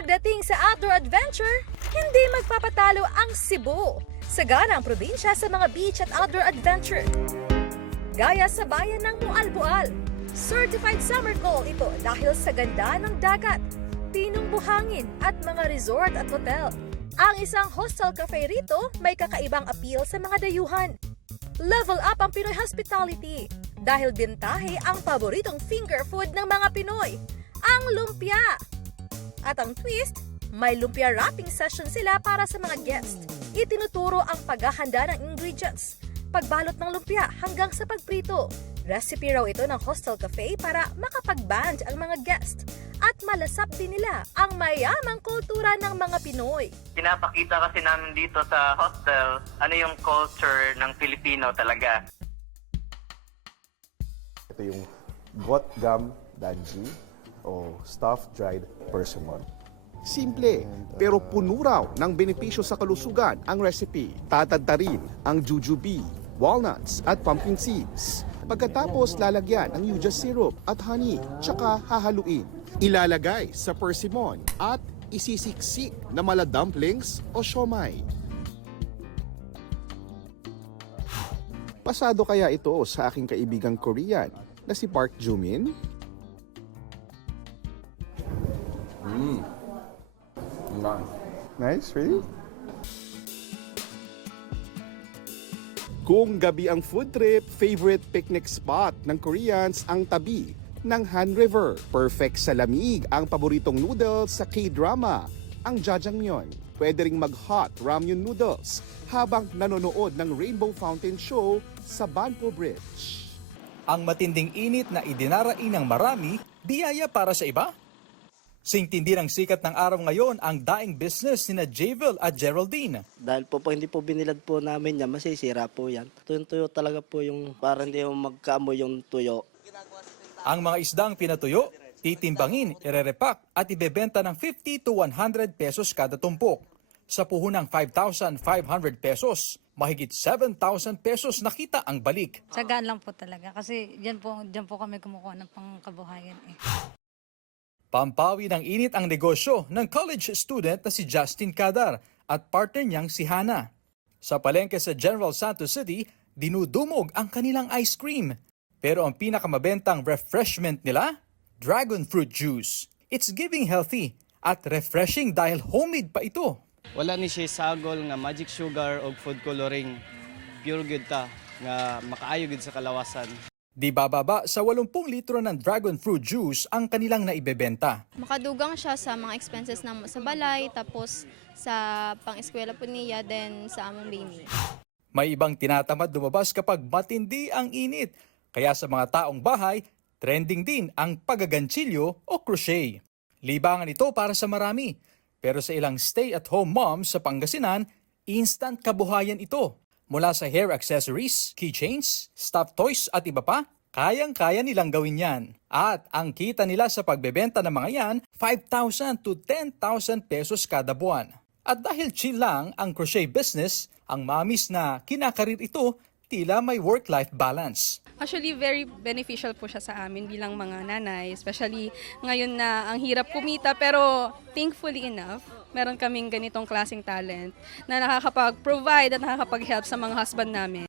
Pagdating sa outdoor adventure, hindi magpapatalo ang Cebu. Sagana ang probinsya sa mga beach at outdoor adventure. Gaya sa bayan ng Mualbual. Certified summer call ito dahil sa ganda ng dagat, tinong buhangin at mga resort at hotel. Ang isang hostel cafe rito may kakaibang appeal sa mga dayuhan. Level up ang Pinoy hospitality dahil bintahe ang paboritong finger food ng mga Pinoy, ang lumpia. At ang twist, may lumpia wrapping session sila para sa mga guest. Itinuturo ang paghahanda ng ingredients, pagbalot ng lumpia hanggang sa pagprito. Recipe raw ito ng hostel cafe para makapag-band ang mga guest at malasap din nila ang mayamang kultura ng mga Pinoy. Pinapakita kasi namin dito sa hostel ano yung culture ng Filipino talaga. Ito yung got gum danji o stuffed dried persimmon. Simple, pero puno raw ng benepisyo sa kalusugan ang recipe. Tatadta rin ang jujube, walnuts at pumpkin seeds. Pagkatapos lalagyan ng yuja syrup at honey, tsaka hahaluin. Ilalagay sa persimmon at isisiksik na mala dumplings o siomai. Pasado kaya ito sa aking kaibigang Korean na si Park Jumin? Nice, really? Kung gabi ang food trip, favorite picnic spot ng Koreans ang tabi ng Han River. Perfect sa lamig ang paboritong noodles sa K-drama, ang jjajangmyeon. Pwede ring mag-hot ramyun noodles habang nanonood ng Rainbow Fountain Show sa Banpo Bridge. Ang matinding init na idinarain ng marami, biyaya para sa iba. Singtindi ng sikat ng araw ngayon ang daing business ni Javel at Geraldine. Dahil po hindi po binilad po namin yan, masisira po yan. Tuyo talaga po yung para hindi magkaamoy yung tuyo. Ang mga isdang pinatuyo, titimbangin, irerepak at ibebenta ng 50 to 100 pesos kada tumpok. Sa puhunang 5,500 pesos, mahigit 7,000 pesos nakita ang balik. Tsagaan lang po talaga kasi diyan po kami kumukuha ng pangkabuhayan eh. Pampawi ng init ang negosyo ng college student na si Justin Cadar at partner niyang si Hana. Sa palengke sa General Santos City, dinudumog ang kanilang ice cream. Pero ang pinakamabentang refreshment nila, dragon fruit juice. It's giving healthy at refreshing dahil homemade pa ito. Wala ni siya sagol nga magic sugar o food coloring. Pure good ta nga makaayo gid sa kalawasan. Di bababa sa 80 litro ng dragon fruit juice ang kanilang naibebenta. Makadugang siya sa mga expenses na sa balay, tapos sa pang-eskwela po niya, then sa among baby. May ibang tinatamad lumabas kapag matindi ang init. Kaya sa mga taong bahay, trending din ang pagaganchilyo o crochet. Libangan ito para sa marami. Pero sa ilang stay-at-home moms sa Pangasinan, instant kabuhayan ito. Mula sa hair accessories, keychains, stuffed toys at iba pa, kayang-kaya nilang gawin yan. At ang kita nila sa pagbebenta ng mga yan, 5,000 to 10,000 pesos kada buwan. At dahil chill lang ang crochet business, ang mamis na kinakarir ito, tila may work-life balance. Actually, very beneficial po siya sa amin bilang mga nanay, especially ngayon na ang hirap kumita, pero thankfully enough, meron kaming ganitong klaseng talent na nakakapag-provide at nakakapag-help sa mga husband namin.